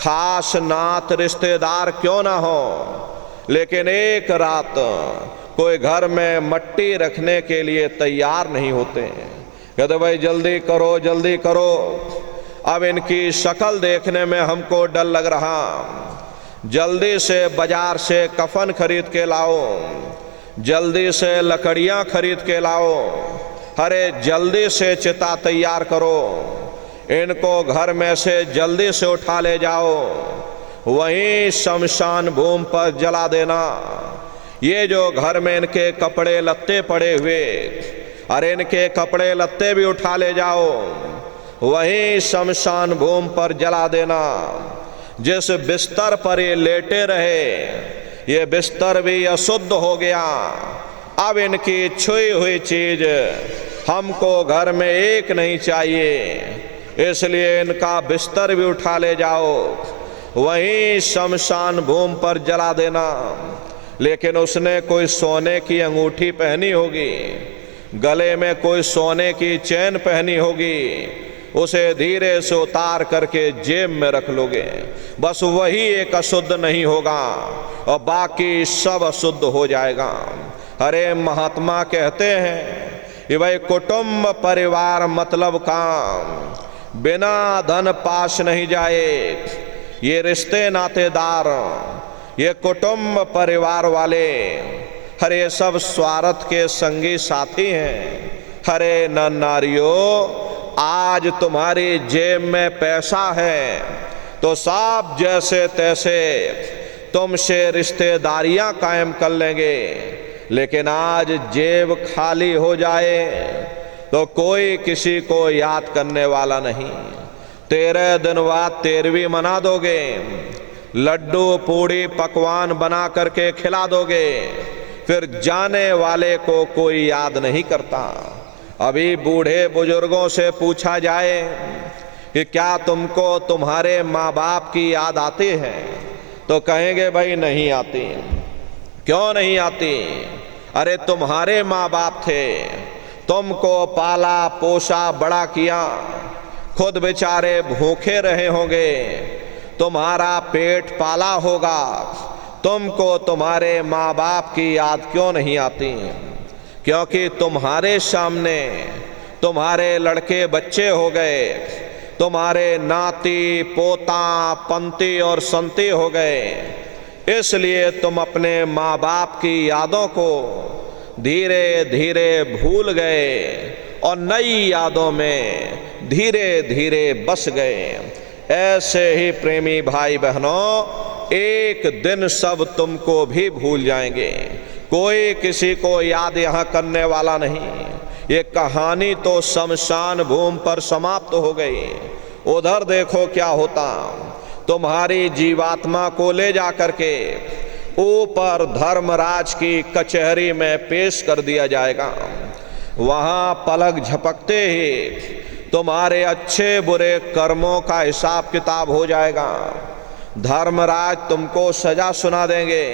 खास नात रिश्तेदार क्यों ना हो, लेकिन एक रात कोई घर में मट्टी रखने के लिए तैयार नहीं होते। कहते भाई जल्दी करो जल्दी करो, अब इनकी शक्ल देखने में हमको डर लग रहा, जल्दी से बाजार से कफन खरीद के लाओ, जल्दी से लकड़ियां खरीद के लाओ, अरे जल्दी से चिता तैयार करो, इनको घर में से जल्दी से उठा ले जाओ, वहीं शमशान भूमि पर जला देना। ये जो घर में इनके कपड़े लत्ते पड़े हुए, अरे इनके कपड़े लत्ते भी उठा ले जाओ, वहीं शमशान भूमि पर जला देना। जिस बिस्तर पर ये लेटे रहे, ये बिस्तर भी अशुद्ध हो गया, अब इनकी छुई हुई चीज हमको घर में एक नहीं चाहिए, इसलिए इनका बिस्तर भी उठा ले जाओ, वहीं शमशान भूमि पर जला देना। लेकिन उसने कोई सोने की अंगूठी पहनी होगी, गले में कोई सोने की चैन पहनी होगी, उसे धीरे से उतार करके जेब में रख लोगे, बस वही एक अशुद्ध नहीं होगा और बाकी सब अशुद्ध हो जाएगा। अरे महात्मा कहते हैं कि भाई कुटुंब परिवार मतलब काम, बिना धन पास नहीं जाए। ये रिश्ते नातेदार, ये कुटुंब परिवार वाले, हरे सब स्वार्थ के संगी साथी हैं। हरे न नारियों, आज तुम्हारी जेब में पैसा है तो साहब जैसे तैसे तुमसे रिश्तेदारियां कायम कर लेंगे, लेकिन आज जेब खाली हो जाए तो कोई किसी को याद करने वाला नहीं। 13 दिन बाद 13वीं मना दोगे, लड्डू पूड़ी पकवान बना करके खिला दोगे, फिर जाने वाले को कोई याद नहीं करता। अभी बूढ़े बुजुर्गों से पूछा जाए कि क्या तुमको तुम्हारे माँ बाप की याद आती है, तो कहेंगे भाई नहीं आती। क्यों नहीं आती? अरे तुम्हारे माँ बाप थे, तुमको पाला पोसा बड़ा किया, खुद बेचारे भूखे रहे होंगे, तुम्हारा पेट पाला होगा, तुमको तुम्हारे माँ बाप की याद क्यों नहीं आती? क्योंकि तुम्हारे सामने तुम्हारे लड़के बच्चे हो गए, तुम्हारे नाती पोता पंती और संती हो गए, इसलिए तुम अपने माँ बाप की यादों को धीरे धीरे भूल गए और नई यादों में धीरे धीरे बस गए। ऐसे ही प्रेमी भाई बहनों, एक दिन सब तुमको भी भूल जाएंगे, कोई किसी को याद यहाँ करने वाला नहीं। ये कहानी तो शमशान भूमि पर समाप्त हो गई। उधर देखो क्या होता, तुम्हारी जीवात्मा को ले जा करके ऊपर धर्मराज की कचहरी में पेश कर दिया जाएगा। वहां पलक झपकते ही तुम्हारे अच्छे बुरे कर्मों का हिसाब किताब हो जाएगा। धर्मराज तुमको सजा सुना देंगे,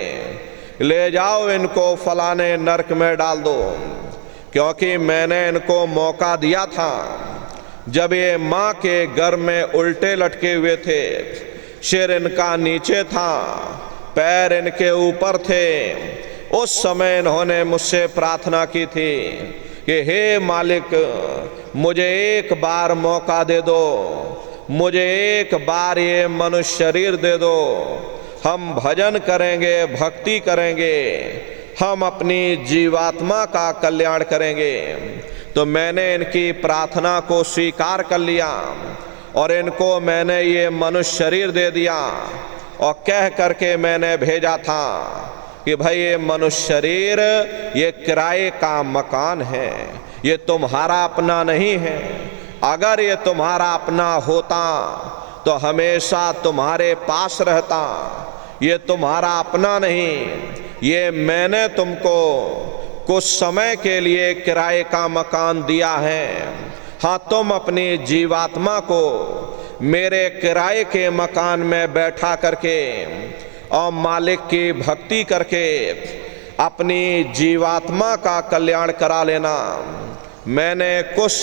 ले जाओ इनको फलाने नरक में डाल दो, क्योंकि मैंने इनको मौका दिया था जब ये माँ के गर्भ में उल्टे लटके हुए थे, सिर इनका नीचे था, पैर इनके ऊपर थे। उस समय इन्होंने मुझसे प्रार्थना की थी कि हे मालिक, मुझे एक बार मौका दे दो, मुझे एक बार ये मनुष्य शरीर दे दो, हम भजन करेंगे, भक्ति करेंगे, हम अपनी जीवात्मा का कल्याण करेंगे। तो मैंने इनकी प्रार्थना को स्वीकार कर लिया और इनको मैंने ये मनुष्य शरीर दे दिया और कह करके मैंने भेजा था कि भाई ये मनुष्य शरीर ये किराए का मकान है, ये तुम्हारा अपना नहीं है। अगर ये तुम्हारा अपना होता तो हमेशा तुम्हारे पास रहता। ये तुम्हारा अपना नहीं, ये मैंने तुमको कुछ समय के लिए किराए का मकान दिया है। हाँ, तुम अपनी जीवात्मा को मेरे किराए के मकान में बैठा करके और मालिक की भक्ति करके अपनी जीवात्मा का कल्याण करा लेना। मैंने कुछ